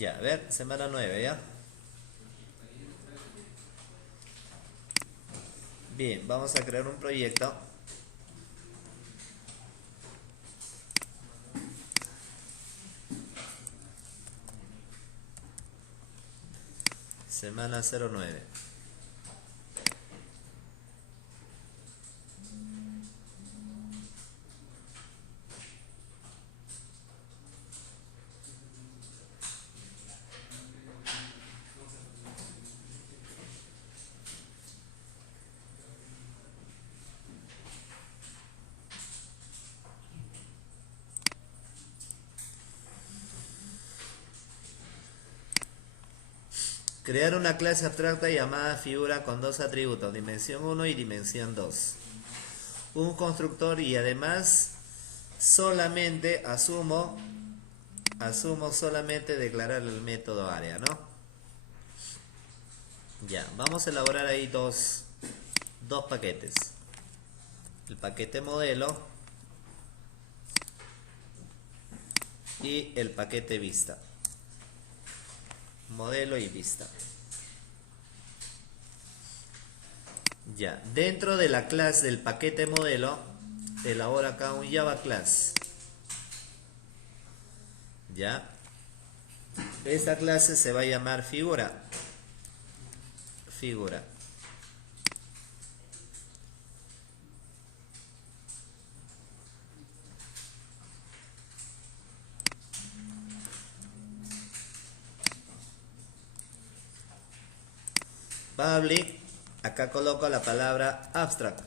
Ya, a ver, semana 9, ¿ya? Bien, vamos a crear un proyecto. Semana 09. Crear una clase abstracta llamada figura con dos atributos, dimensión 1 y dimensión 2. Un constructor y además solamente asumo solamente declarar el método área, ¿no? Ya, vamos a elaborar ahí dos paquetes. El paquete modelo y el paquete vista. Modelo y vista. Ya, dentro de la clase del paquete modelo, elabora acá un Java class. Ya, esta clase se va a llamar figura. Figura. Public, acá coloco la palabra abstract.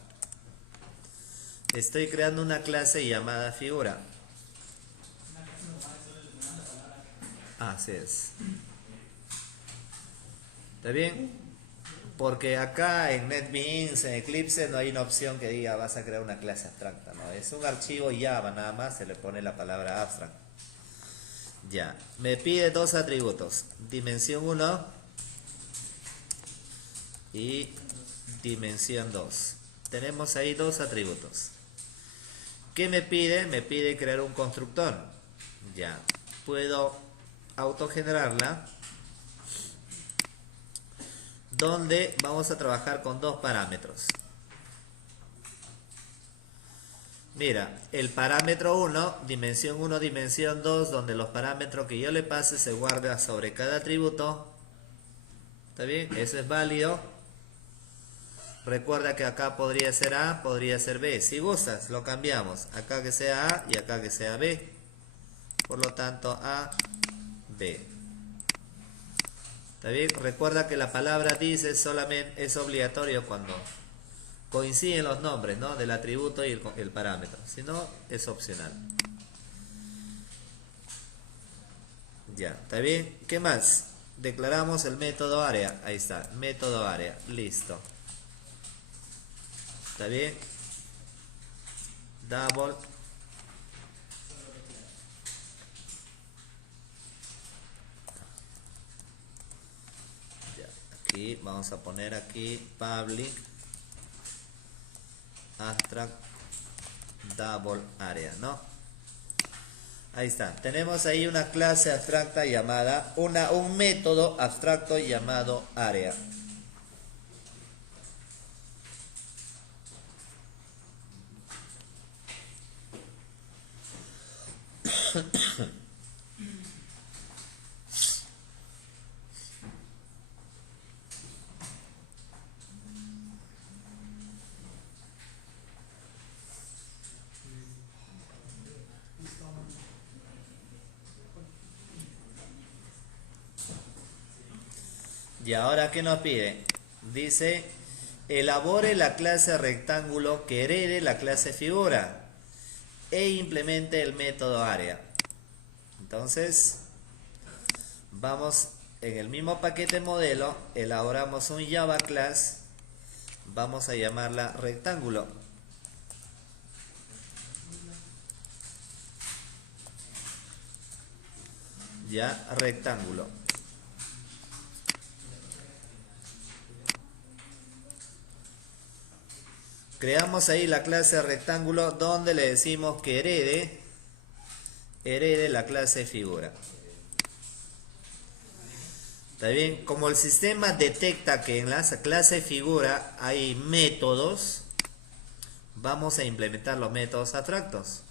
Estoy creando una clase llamada figura. Así es. ¿Está bien? Porque acá en NetBeans, en Eclipse, no hay una opción que diga vas a crear una clase abstracta, ¿no? Es un archivo Java, nada más se le pone la palabra abstract. Ya, me pide dos atributos, dimensión 1 y dimensión 2. Tenemos ahí dos atributos. ¿Qué me pide? Me pide crear un constructor. Ya, puedo autogenerarla, donde vamos a trabajar con dos parámetros. Mira, el parámetro 1, dimensión 1, dimensión 2, donde los parámetros que yo le pase se guarda sobre cada atributo. ¿Está bien? Eso es válido. Recuerda que acá podría ser A, podría ser B. Si gustas, lo cambiamos. Acá que sea A y acá que sea B. Por lo tanto, A, B. ¿Está bien? Recuerda que la palabra dice solamente es obligatorio cuando coinciden los nombres, ¿no? Del atributo y el parámetro. Si no, es opcional. Ya, ¿está bien? ¿Qué más? Declaramos el método área. Ahí está, método área. Listo. ¿Está bien? Double. Ya, aquí vamos a poner aquí public abstract double area, ¿no? Ahí está. Tenemos ahí una clase abstracta llamada, un método abstracto llamado área. Y ahora, ¿qué nos pide? Dice, elabore la clase rectángulo que herede la clase figura e implemente el método área. Entonces, vamos en el mismo paquete modelo, elaboramos un Java class, vamos a llamarla rectángulo. Ya, rectángulo. Creamos ahí la clase rectángulo donde le decimos que herede la clase figura. ¿Está bien? Como el sistema detecta que en la clase figura hay métodos, vamos a implementar los métodos abstractos.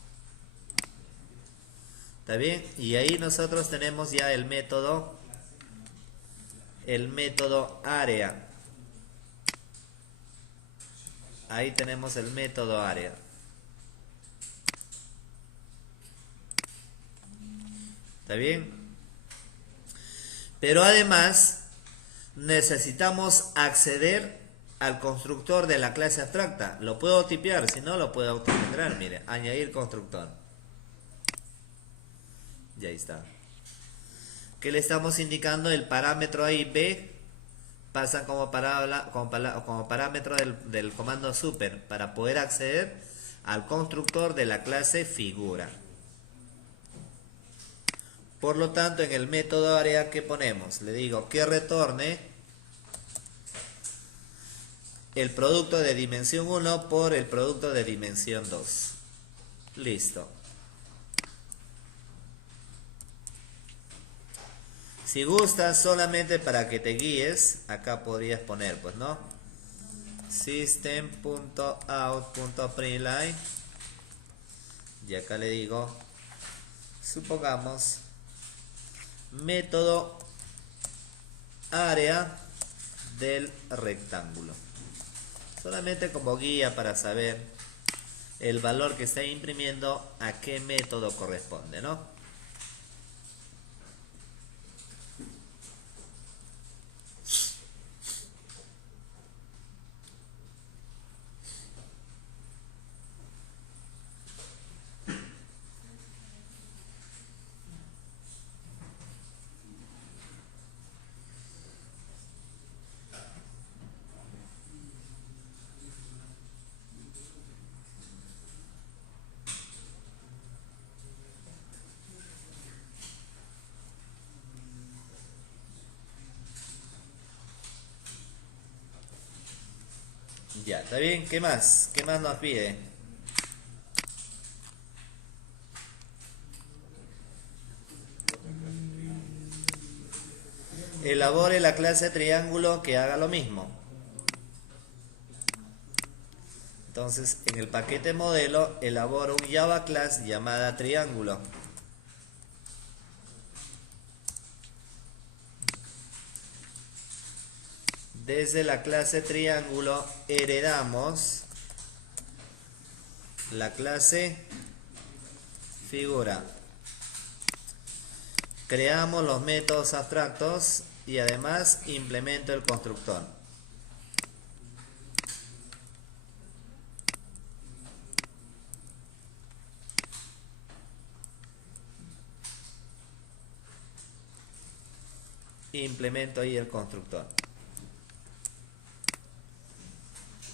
¿Está bien? Y ahí nosotros tenemos ya el método área. Ahí tenemos el método área. ¿Está bien? Pero además necesitamos acceder al constructor de la clase abstracta. Lo puedo tipear, si no lo puedo autogenerar. Mire, añadir constructor. Y ahí está. ¿Qué le estamos indicando? El parámetro ahí B pasa como parámetro del comando super para poder acceder al constructor de la clase figura. Por lo tanto, en el método área, ¿qué ponemos? Le digo que retorne el producto de dimensión 1 por el producto de dimensión 2. Listo. Si gustas, solamente para que te guíes, acá podrías poner, pues, ¿no? System.out.println. Y acá le digo, supongamos, método área del rectángulo. Solamente como guía para saber el valor que está imprimiendo a qué método corresponde, ¿no? Ya, está bien. ¿Qué más? ¿Qué más nos pide? Elabore la clase triángulo que haga lo mismo. Entonces, en el paquete modelo, elaboro un Java class llamada triángulo. Desde la clase triángulo heredamos la clase figura. Creamos los métodos abstractos y además implemento el constructor. Implemento ahí el constructor.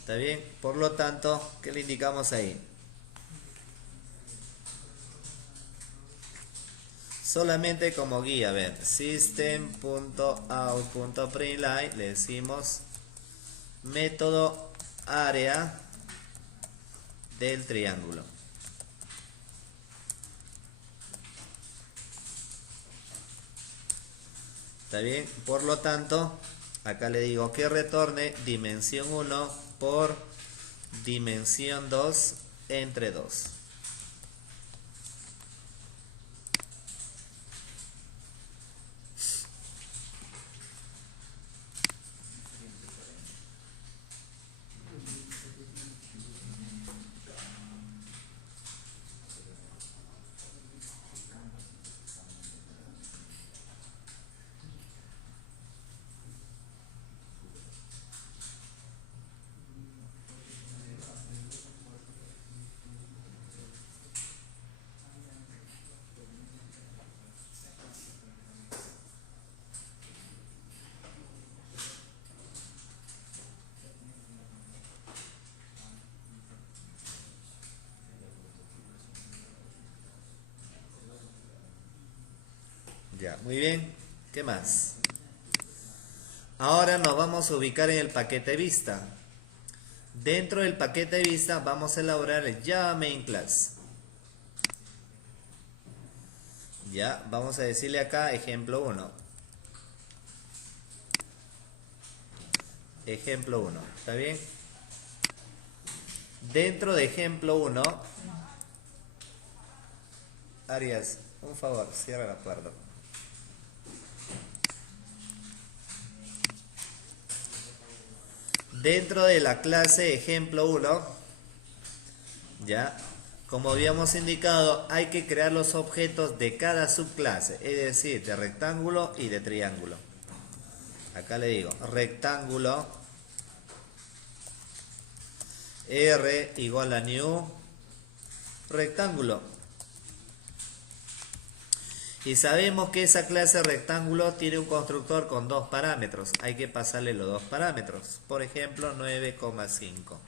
¿Está bien? Por lo tanto, ¿qué le indicamos ahí? Solamente como guía, a ver, system.out.println, le decimos método área del triángulo. ¿Está bien? Por lo tanto, acá le digo que retorne dimensión 1 por dimensión 2 entre 2. Ya, muy bien. ¿Qué más? Ahora nos vamos a ubicar en el paquete vista. Dentro del paquete vista vamos a elaborar el Java Main Class. Ya, vamos a decirle acá ejemplo 1. ejemplo 1. ¿Está bien? Dentro de ejemplo 1, Arias, un favor, cierra la puerta. Dentro de la clase ejemplo 1, ya, como habíamos indicado, hay que crear los objetos de cada subclase, es decir, de rectángulo y de triángulo. Acá le digo, rectángulo, R igual a new, rectángulo. Y sabemos que esa clase rectángulo tiene un constructor con dos parámetros. Hay que pasarle los dos parámetros. Por ejemplo, 9,5.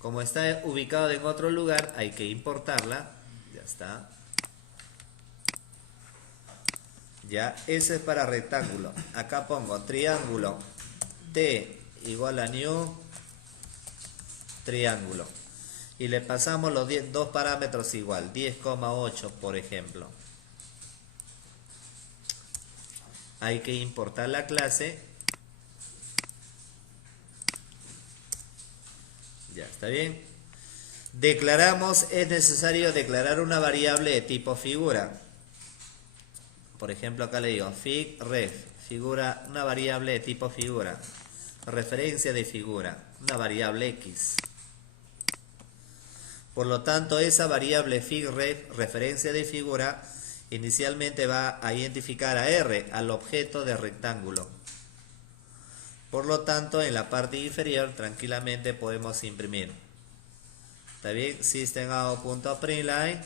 Como está ubicado en otro lugar, hay que importarla. Ya está. Ya, eso es para rectángulo. Acá pongo triángulo. T igual a new, triángulo. Y le pasamos los dos parámetros igual, 10,8 por ejemplo. Hay que importar la clase. Ya está bien. Declaramos, es necesario declarar una variable de tipo figura. Por ejemplo, acá le digo figref, figura, una variable de tipo figura. Referencia de figura, una variable X. Por lo tanto, esa variable figref, referencia de figura, inicialmente va a identificar a R, al objeto de rectángulo. Por lo tanto, en la parte inferior tranquilamente podemos imprimir. ¿Está bien? System.out.println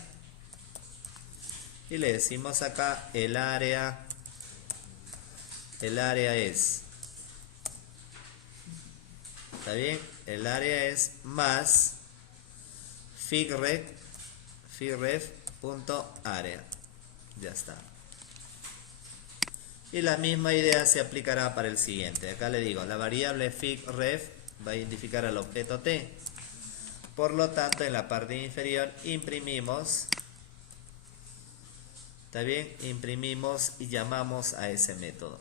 y le decimos acá el área es. ¿Está bien? El área es más figref.area. Ya está. Y la misma idea se aplicará para el siguiente. Acá le digo, la variable figref va a identificar al objeto T. Por lo tanto, en la parte inferior imprimimos. ¿Está bien? Imprimimos y llamamos a ese método.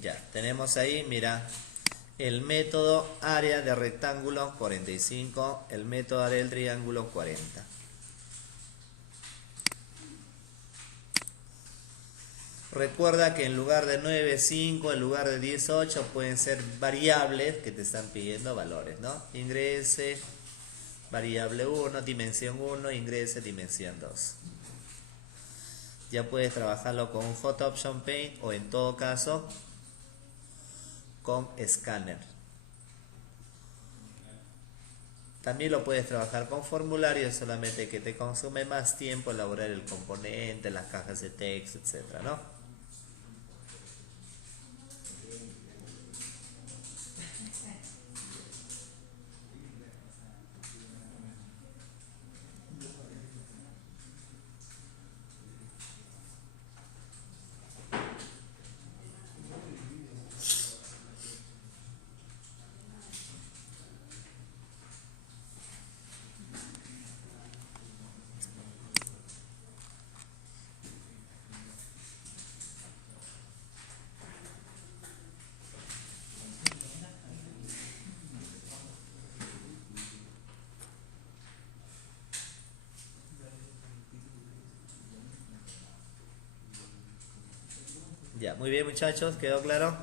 Ya, tenemos ahí, mira, el método área de rectángulo 45, el método área del triángulo 40. Recuerda que en lugar de 9,5, en lugar de 18, pueden ser variables que te están pidiendo valores, ¿no? Ingrese, variable 1, dimensión 1, ingrese, dimensión 2. Ya puedes trabajarlo con un Hot Option Paint o en todo caso con Scanner. También lo puedes trabajar con formularios, solamente que te consume más tiempo elaborar el componente, las cajas de texto, etcétera, ¿no? Ya, muy bien muchachos, ¿quedó claro?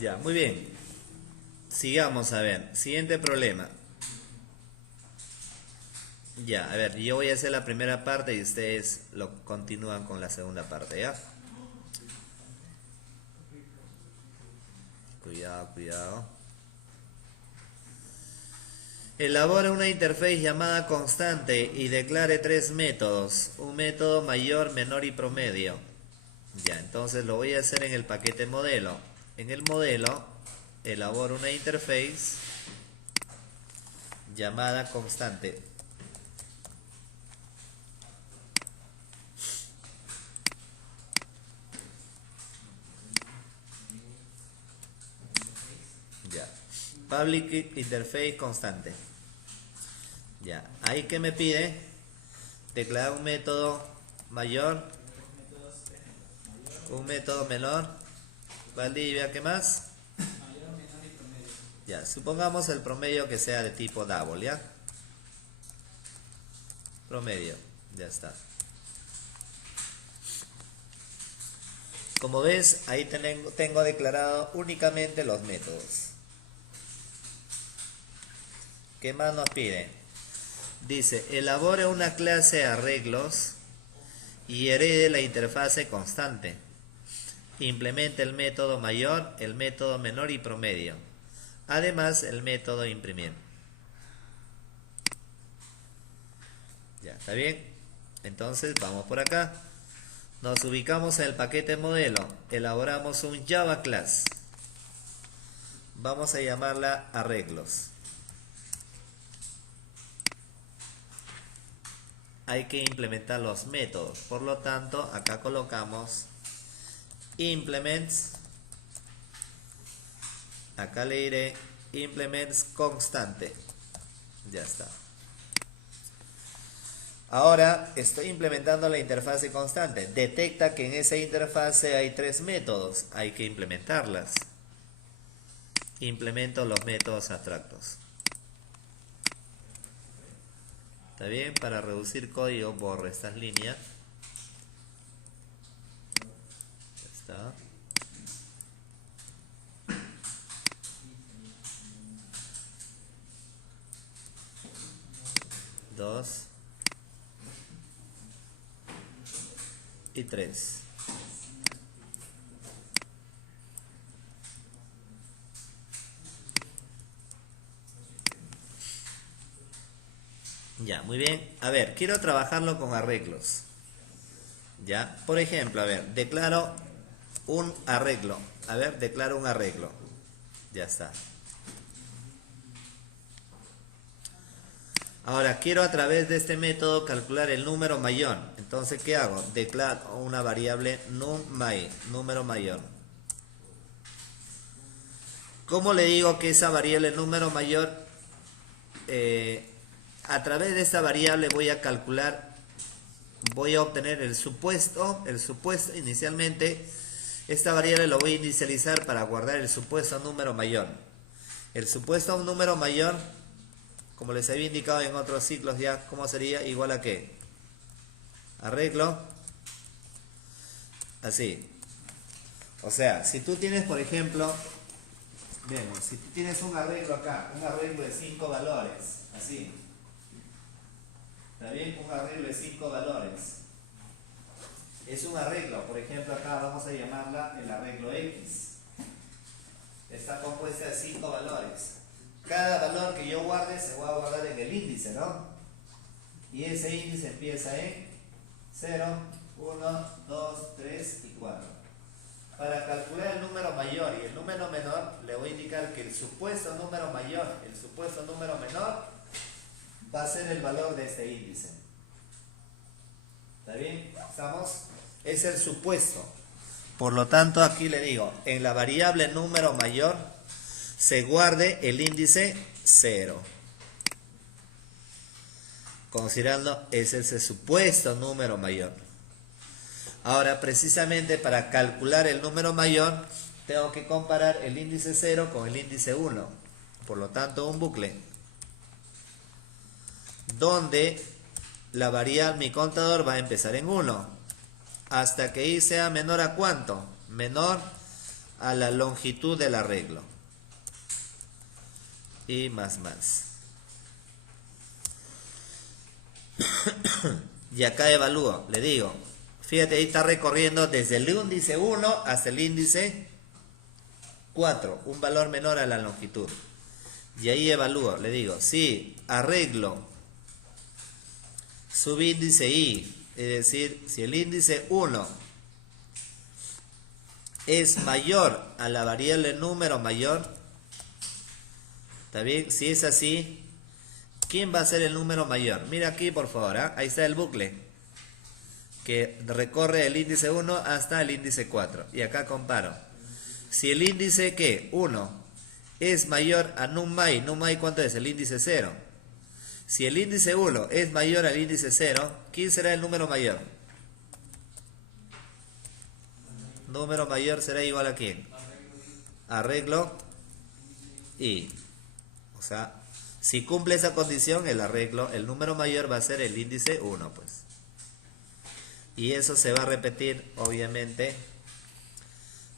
Ya, muy bien. Sigamos a ver. Siguiente problema. Ya, a ver, yo voy a hacer la primera parte y ustedes lo continúan con la segunda parte, ¿ya? Cuidado, cuidado. Elabora una interfaz llamada constante y declare tres métodos. Un método mayor, menor y promedio. Ya, entonces lo voy a hacer en el paquete modelo. En el modelo, elaboro una interfaz llamada constante. Ya. Public interface constante. Ya. Ahí que me pide declarar un método mayor, un método menor. Valdivia, ¿qué más? Ya, supongamos el promedio que sea de tipo double, ¿ya? Promedio, ya está. Como ves, ahí tengo declarado únicamente los métodos. ¿Qué más nos pide? Dice, elabore una clase arreglos y herede la interfase constante. Implemente el método mayor, el método menor y promedio. Además, el método imprimir. Ya, ¿está bien? Entonces, vamos por acá. Nos ubicamos en el paquete modelo. Elaboramos un Java class. Vamos a llamarla arreglos. Hay que implementar los métodos. Por lo tanto, acá colocamos implements. Acá le diré implements constante. Ya está. Ahora estoy implementando la interfase constante. Detecta que en esa interfase hay tres métodos. Hay que implementarlas. Implemento los métodos abstractos. ¿Está bien? Para reducir código borro estas líneas. Ya está. Dos. Y 3. Ya, muy bien. A ver, quiero trabajarlo con arreglos. Ya, por ejemplo, a ver, declaro un arreglo. A ver, declaro un arreglo. Ya está. Ahora, quiero a través de este método calcular el número mayor. Entonces, ¿qué hago? Declaro una variable num_may, número mayor. ¿Cómo le digo que esa variable número mayor, a través de esta variable voy a calcular, voy a obtener el supuesto inicialmente, esta variable lo voy a inicializar para guardar el supuesto número mayor. El supuesto número mayor, como les había indicado en otros ciclos ya, ¿cómo sería? Igual a qué? Arreglo. Así. O sea, si tú tienes, por ejemplo, vemos, si tú tienes un arreglo acá, un arreglo de 5 valores, así. ¿Está bien? Un arreglo de 5 valores. Es un arreglo, por ejemplo, acá vamos a llamarla el arreglo X. Está compuesta de 5 valores. Cada valor que yo guarde se va a guardar en el índice, ¿no? Y ese índice empieza en 0, 1, 2, 3 y 4. Para calcular el número mayor y el número menor, le voy a indicar que el supuesto número mayor, el supuesto número menor, va a ser el valor de este índice. ¿Está bien? ¿Estamos? Es el supuesto. Por lo tanto, aquí le digo, en la variable número mayor, se guarde el índice 0. Considerando ese supuesto número mayor. Ahora, precisamente para calcular el número mayor, tengo que comparar el índice 0 con el índice 1. Por lo tanto, un bucle donde la variable, mi contador va a empezar en 1. Hasta que y sea menor a ¿cuánto? Menor a la longitud del arreglo. Y más. Y acá evalúo, le digo, fíjate, ahí está recorriendo desde el índice 1 hasta el índice 4, un valor menor a la longitud. Y ahí evalúo, le digo, si arreglo subíndice I, es decir, si el índice 1 es mayor a la variable número mayor, ¿está bien? Si es así, ¿quién va a ser el número mayor? Mira aquí, por favor, ¿eh? Ahí está el bucle que recorre el índice 1 hasta el índice 4. Y acá comparo. Si el índice, ¿qué? 1 es mayor a numai, ¿cuánto es? El índice 0. Si el índice 1 es mayor al índice 0, ¿quién será el número mayor? Número mayor será igual a ¿quién? Arreglo I. O sea, si cumple esa condición, el arreglo, el número mayor va a ser el índice 1, pues. Y eso se va a repetir, obviamente,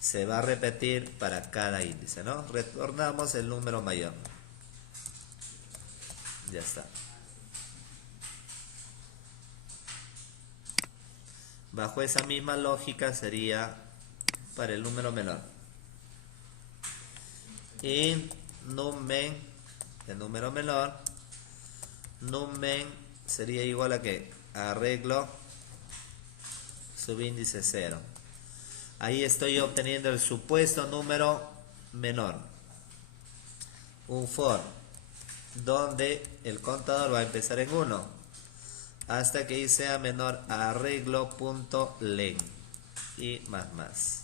se va a repetir para cada índice, ¿no? Retornamos el número mayor. Ya está. Bajo esa misma lógica sería para el número menor. Y nummen, el número menor, nummen sería igual a ¿qué? Arreglo subíndice 0. Ahí estoy obteniendo el supuesto número menor. Un for donde el contador va a empezar en 1 hasta que y sea menor a arreglo.len y más.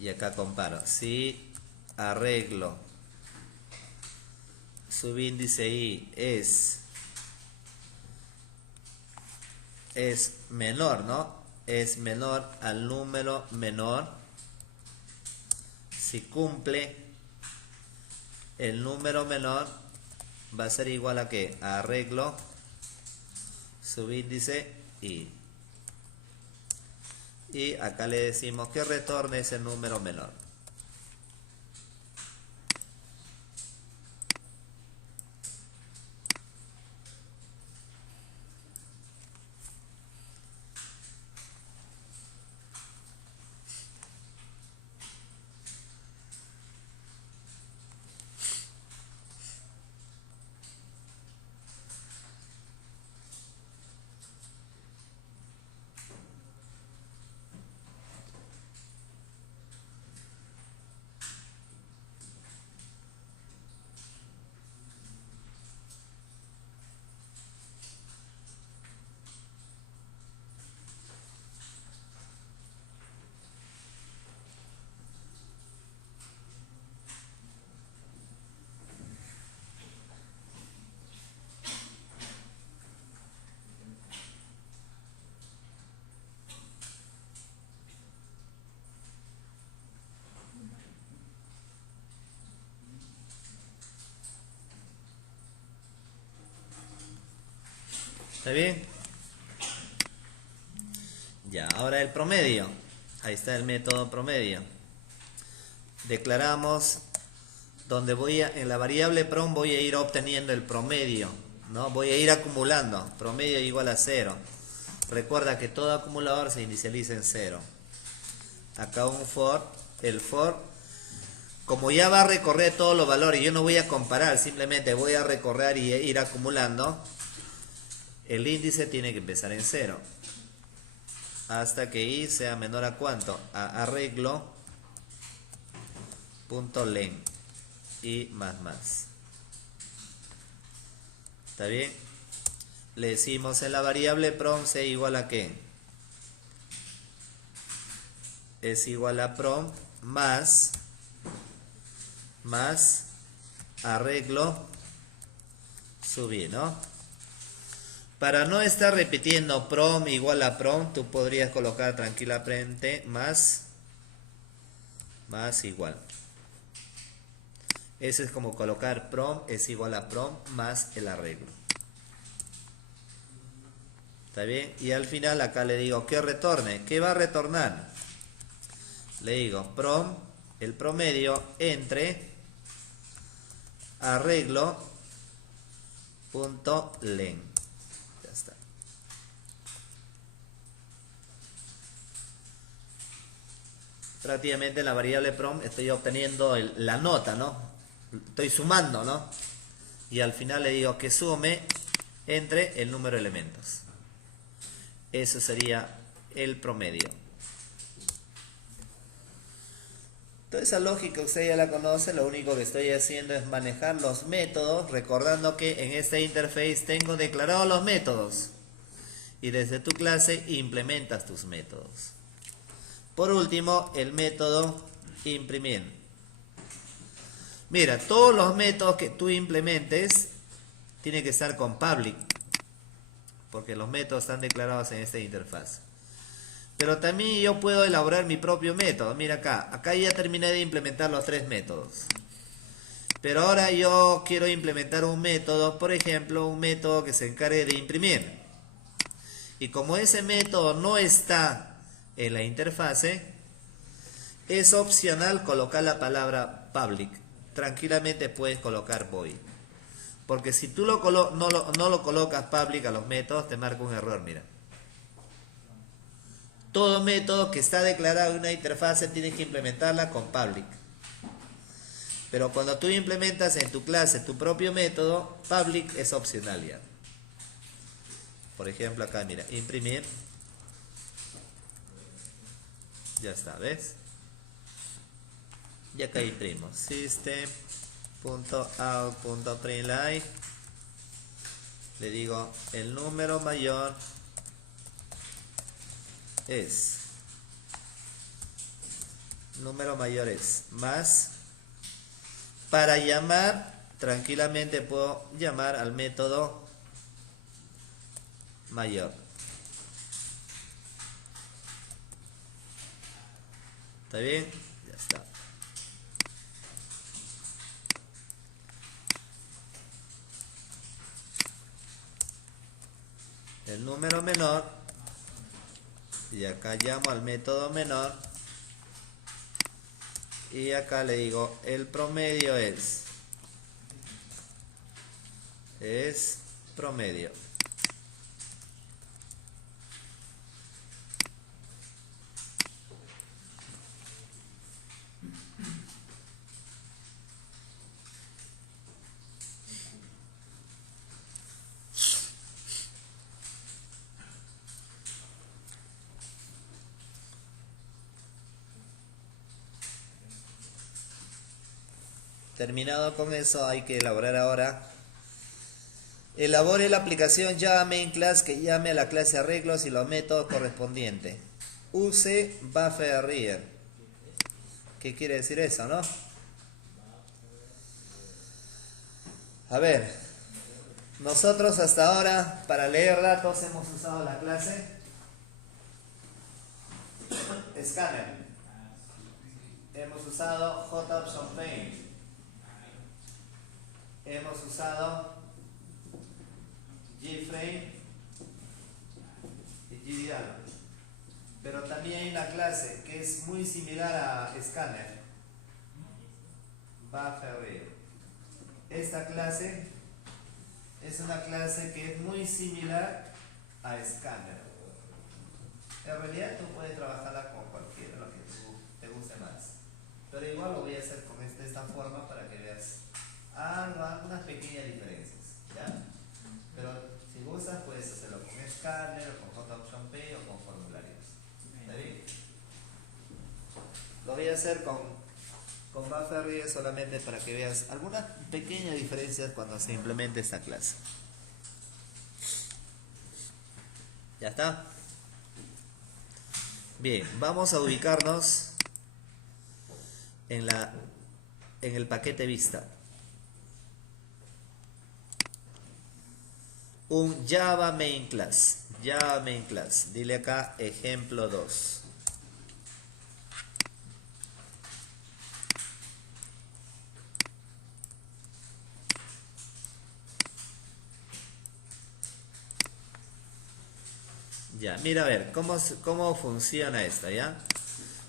Y acá comparo. Si arreglo subíndice I es menor, ¿no? Es menor al número menor. Si cumple el número menor, va a ser igual a ¿qué? A arreglo subíndice I. Y acá le decimos que retorne ese número menor. ¿Está bien? Ya, ahora el promedio. Ahí está el método promedio. Declaramos donde en la variable prom voy a ir obteniendo el promedio, ¿no? Voy a ir acumulando. Promedio igual a 0. Recuerda que todo acumulador se inicializa en 0. Acá un for. El for, como ya va a recorrer todos los valores, yo no voy a comparar, simplemente voy a recorrer y ir acumulando. El índice tiene que empezar en 0 hasta que i sea menor a ¿cuánto? A arreglo.len y más. ¿Está bien? Le decimos en la variable prom c igual a ¿qué? Es igual a prom más arreglo subir, ¿no? Para no estar repitiendo prom igual a prom, tú podrías colocar tranquilamente más igual. Eso es como colocar prom es igual a prom más el arreglo. ¿Está bien? Y al final acá le digo que retorne. ¿Qué va a retornar? Le digo el promedio entre arreglo.len. Ya está. Prácticamente en la variable prom estoy obteniendo la nota, ¿no? Estoy sumando, ¿no? Y al final le digo que sume entre el número de elementos. Eso sería el promedio. Toda esa lógica usted ya la conoce, lo único que estoy haciendo es manejar los métodos, recordando que en este interface tengo declarados los métodos. Y desde tu clase implementas tus métodos. Por último, el método imprimir. Mira, todos los métodos que tú implementes tienen que estar con public, porque los métodos están declarados en esta interfaz. Pero también yo puedo elaborar mi propio método. Mira acá ya terminé de implementar los 3 métodos. Pero ahora yo quiero implementar un método, por ejemplo, un método que se encargue de imprimir. Y como ese método no está en la interfase, es opcional colocar la palabra public. Tranquilamente puedes colocar void. Porque si tú no lo colocas public a los métodos, te marca un error, mira. Todo método que está declarado en una interfase tienes que implementarla con public. Pero cuando tú implementas en tu clase tu propio método, public es opcional ya. Por ejemplo acá, mira, imprimir. Ya está, ¿ves? Y acá imprimo. System.out.println. Le digo, el número mayor es más. Para llamar, tranquilamente puedo llamar al método mayor. ¿Está bien? Ya está. El número menor, y acá llamo al método menor, y acá le digo el promedio es promedio. Terminado con eso, hay que elaborar ahora. Elabore la aplicación Java Main Class que llame a la clase arreglos y los métodos correspondientes. Use buffer. ¿Qué quiere decir eso, no? A ver, nosotros hasta ahora para leer datos hemos usado la clase Scanner. Hemos usado JOptionPaint. Hemos usado GFrame y GDialog. Pero también hay una clase que es muy similar a Scanner, Buffer. Esta clase es una clase que es muy similar a Scanner. En realidad tú puedes trabajarla con cualquiera, lo que te guste más. Pero igual lo voy a hacer con esta forma para que veas algunas pequeñas diferencias, ¿ya? Pero si gustas puedes hacerlo con Scanner, o con JOptionPaint o con formularios. ¿Está bien? Lo voy a hacer con Buffer solamente para que veas algunas pequeñas diferencias cuando se implemente esta clase. ¿Ya está? Bien, vamos a ubicarnos en el paquete vista. Un Java Main Class. Java Main Class. Dile acá ejemplo 2. Ya, mira a ver, ¿cómo funciona esto, ya?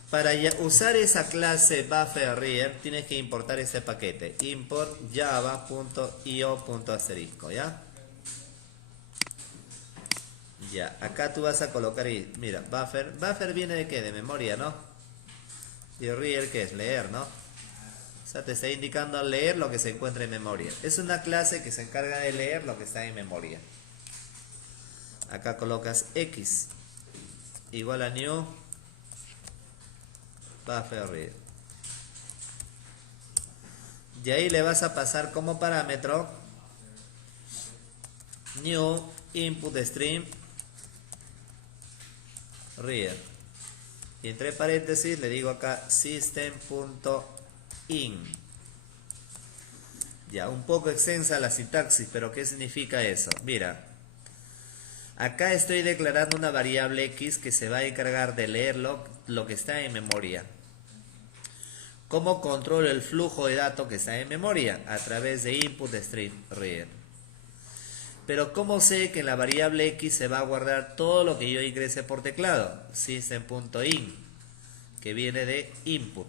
Para usar esa clase bufferreader tienes que importar ese paquete. Import java.io.asterisco, ¿ya? Ya, acá tú vas a colocar ahí, mira, buffer. Buffer viene de qué? De memoria, ¿no? Y reader, ¿qué es? Leer, ¿no? O sea, te está indicando leer lo que se encuentra en memoria. Es una clase que se encarga de leer lo que está en memoria. Acá colocas x igual a new bufferreader. Y ahí le vas a pasar como parámetro new input stream reader. Y entre paréntesis le digo acá system.in. Ya, un poco extensa la sintaxis, pero ¿qué significa eso? Mira, acá estoy declarando una variable x que se va a encargar de leer lo que está en memoria. ¿Cómo controlo el flujo de datos que está en memoria? A través de input stream reader. Pero ¿cómo sé que en la variable x se va a guardar todo lo que yo ingrese por teclado? System.in, que viene de input.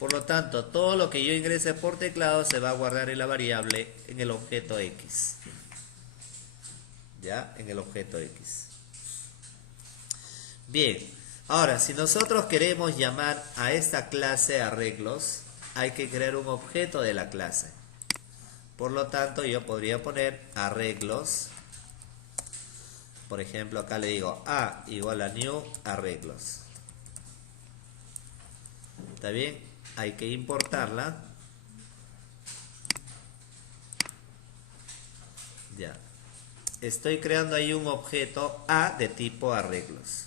Por lo tanto, todo lo que yo ingrese por teclado se va a guardar en la variable en el objeto x. ¿Ya? En el objeto x. Bien, ahora si nosotros queremos llamar a esta clase arreglos, hay que crear un objeto de la clase. Por lo tanto, yo podría poner arreglos. Por ejemplo, acá le digo a igual a new arreglos. ¿Está bien? Hay que importarla. Ya. Estoy creando ahí un objeto a de tipo arreglos.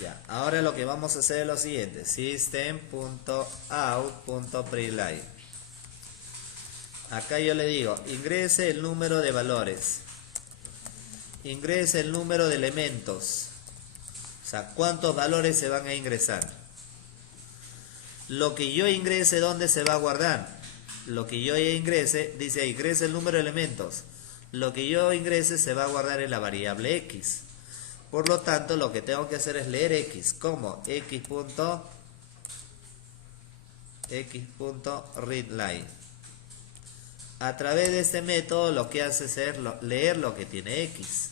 Ya, ahora lo que vamos a hacer es lo siguiente: system.out.println. Acá yo le digo, ingrese el número de valores, ingrese el número de elementos, o sea, cuántos valores se van a ingresar. Lo que yo ingrese, ¿dónde se va a guardar? Lo que yo ingrese, dice ingrese el número de elementos. Lo que yo ingrese se va a guardar en la variable x. Por lo tanto, lo que tengo que hacer es leer x como x.readline. A través de este método lo que hace es leer lo que tiene x.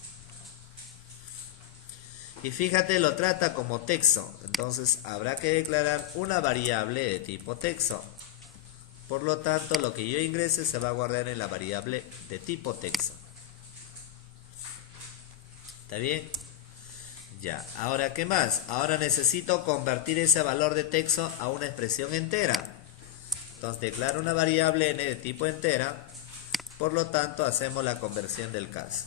Y fíjate, lo trata como texto. Entonces habrá que declarar una variable de tipo texto. Por lo tanto, lo que yo ingrese se va a guardar en la variable de tipo texto. ¿Está bien? Ya, ahora ¿qué más? Ahora necesito convertir ese valor de texto a una expresión entera. Entonces declaro una variable n de tipo entera, por lo tanto hacemos la conversión del caso.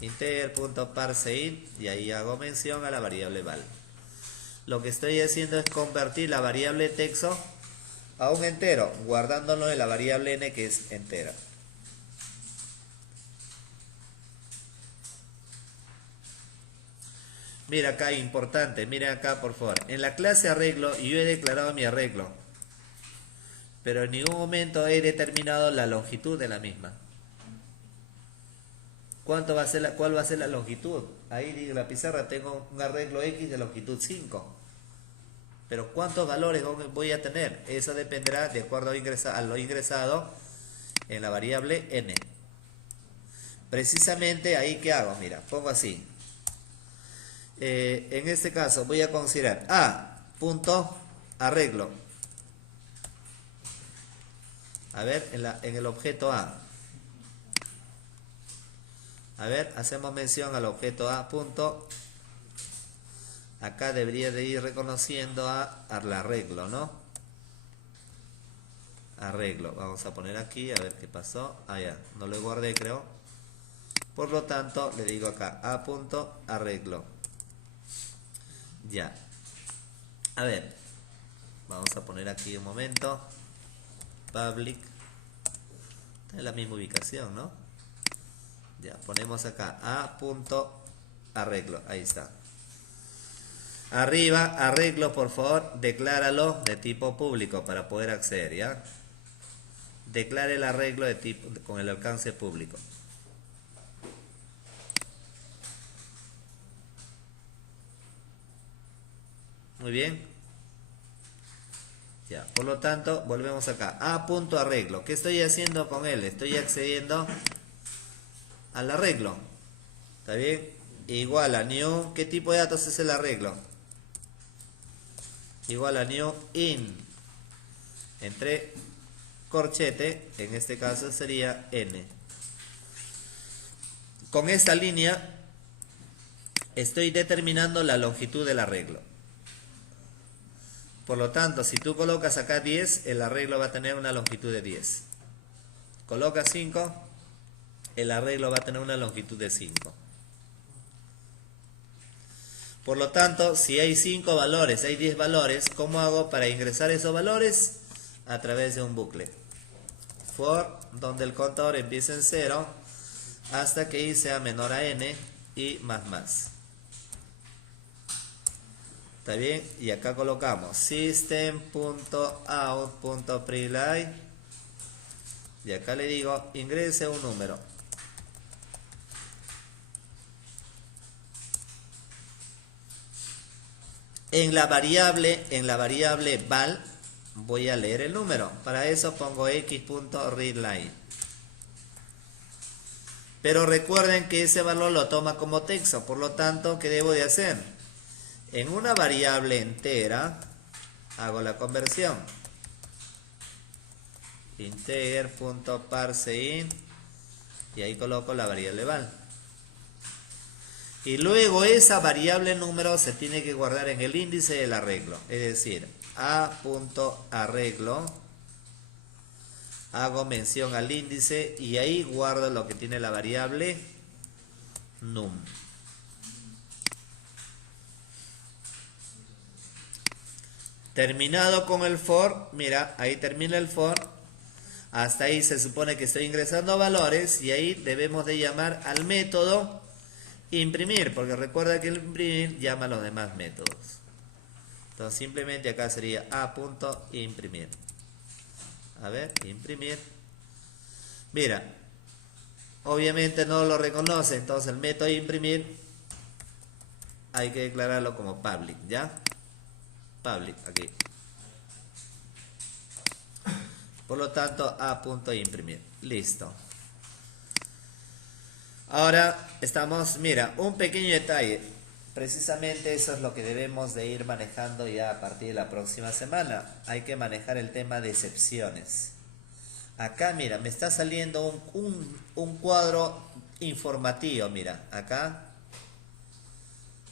Integer.parseInt y ahí hago mención a la variable val. Lo que estoy haciendo es convertir la variable texto a un entero, guardándolo en la variable n que es entera. Mira acá, importante, miren acá por favor. En la clase arreglo yo he declarado mi arreglo, pero en ningún momento he determinado la longitud de la misma. ¿Cuál va a ser la longitud? Ahí en la pizarra tengo un arreglo x de longitud 5. Pero ¿cuántos valores voy a tener? Eso dependerá de acuerdo a lo ingresado en la variable n. Precisamente ahí, ¿qué hago? Mira, pongo así. En este caso voy a considerar a.arreglo. A ver, en el objeto a. A ver, hacemos mención al objeto a. Acá debería de ir reconociendo al arreglo, ¿no? Arreglo. Vamos a poner aquí, a ver qué pasó. Ah, ya, no lo guardé, creo. Por lo tanto, le digo acá a.arreglo. Ya. A ver, vamos a poner aquí un momento. Public. Está en la misma ubicación, ¿no? Ya, ponemos acá a.arreglo. Ahí está. Arriba, arreglo, por favor, decláralo de tipo público para poder acceder, ¿ya? Declare el arreglo de tipo con el alcance público. Muy bien. Ya, por lo tanto, volvemos acá. A punto arreglo. ¿Qué estoy haciendo con él? Estoy accediendo al arreglo. ¿Está bien? Igual a new. ¿Qué tipo de datos es el arreglo? Igual a new in. Entre corchete, en este caso sería n. Con esta línea estoy determinando la longitud del arreglo. Por lo tanto, si tú colocas acá 10, el arreglo va a tener una longitud de 10. Colocas 5, el arreglo va a tener una longitud de 5. Por lo tanto, si hay 5 valores, hay 10 valores, ¿cómo hago para ingresar esos valores? A través de un bucle. For, donde el contador empieza en 0, hasta que i sea menor a n y más. ¿Está bien? Y acá colocamos system.out.println y acá le digo ingrese un número. En la variable val voy a leer el número. Para eso pongo x.readline. Pero recuerden que ese valor lo toma como texto, por lo tanto, ¿qué debo de hacer? En una variable entera hago la conversión. Integer.parseInt y ahí coloco la variable val. Y luego esa variable número se tiene que guardar en el índice del arreglo. Es decir, a.arreglo, hago mención al índice y ahí guardo lo que tiene la variable num. Terminado con el for, mira, ahí termina el for. Hasta ahí se supone que estoy ingresando valores y ahí debemos de llamar al método imprimir, porque recuerda que el imprimir llama a los demás métodos. Entonces simplemente acá sería a.imprimir. A ver, imprimir. Mira, obviamente no lo reconoce, entonces el método imprimir hay que declararlo como public, ¿ya? Public, aquí. Por lo tanto, a.imprimir. Listo. Ahora estamos, mira, un pequeño detalle. Precisamente eso es lo que debemos de ir manejando ya a partir de la próxima semana. Hay que manejar el tema de excepciones. Acá, mira, me está saliendo un cuadro informativo, mira, acá.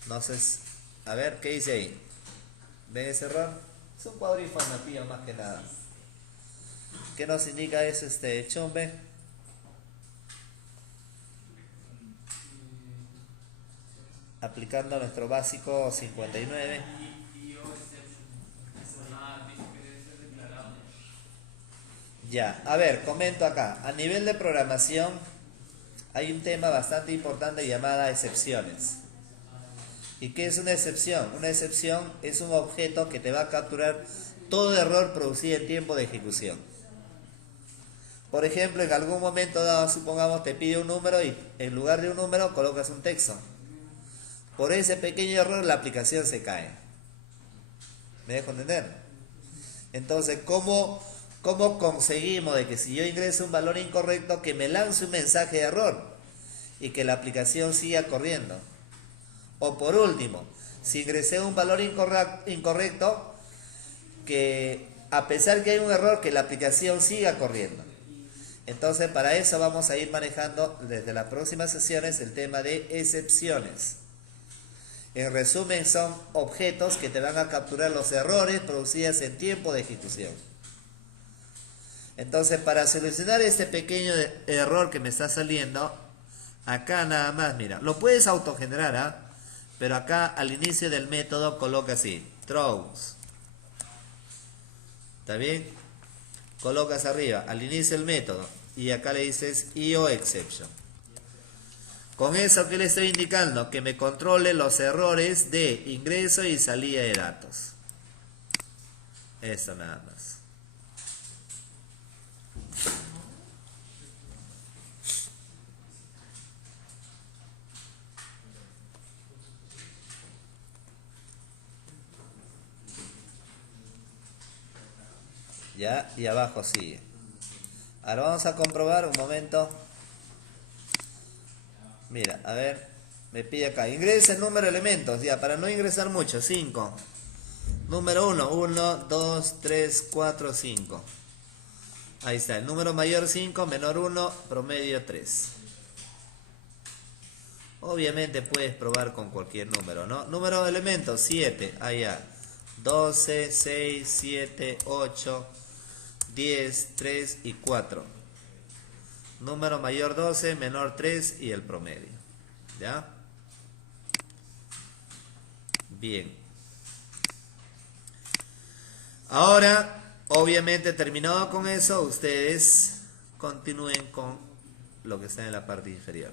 Entonces, a ver, ¿qué dice ahí? ¿Ven ese error? Es un cuadro informativo más que nada. ¿Qué nos indica eso, Chombe? Aplicando nuestro básico 59. Ya, a ver, comento acá. A nivel de programación hay un tema bastante importante llamada excepciones. ¿Y qué es una excepción? Una excepción es un objeto que te va a capturar todo error producido en tiempo de ejecución. Por ejemplo, en algún momento dado, supongamos, te pide un número y en lugar de un número colocas un texto. Por ese pequeño error la aplicación se cae. ¿Me dejo entender? Entonces, ¿cómo conseguimos de que si yo ingreso un valor incorrecto que me lance un mensaje de error y que la aplicación siga corriendo? O por último, si ingresé un valor incorrecto, que a pesar que hay un error, que la aplicación siga corriendo. Entonces, para eso vamos a ir manejando desde las próximas sesiones el tema de excepciones. En resumen, son objetos que te van a capturar los errores producidos en tiempo de ejecución. Entonces, para solucionar este pequeño error que me está saliendo, acá nada más, mira, lo puedes autogenerar, ¿ah? Pero acá al inicio del método coloca así, throws. ¿Está bien? Colocas arriba, al inicio del método, y acá le dices IOException. Con eso, ¿qué le estoy indicando? Que me controle los errores de ingreso y salida de datos. Eso nada más. Ya, y abajo sigue. Ahora vamos a comprobar un momento. Mira, a ver, me pide acá. Ingresa el número de elementos, ya, para no ingresar mucho. 5. Número 1, 1, 2, 3, 4, 5. Ahí está, el número mayor 5, menor 1, promedio 3. Obviamente puedes probar con cualquier número, ¿no? Número de elementos, 7, allá. 12, 6, 7, 8, 10, 3 y 4. Número mayor 12, menor 3 y el promedio. ¿Ya? Bien. Ahora, obviamente terminado con eso, ustedes continúen con lo que está en la parte inferior.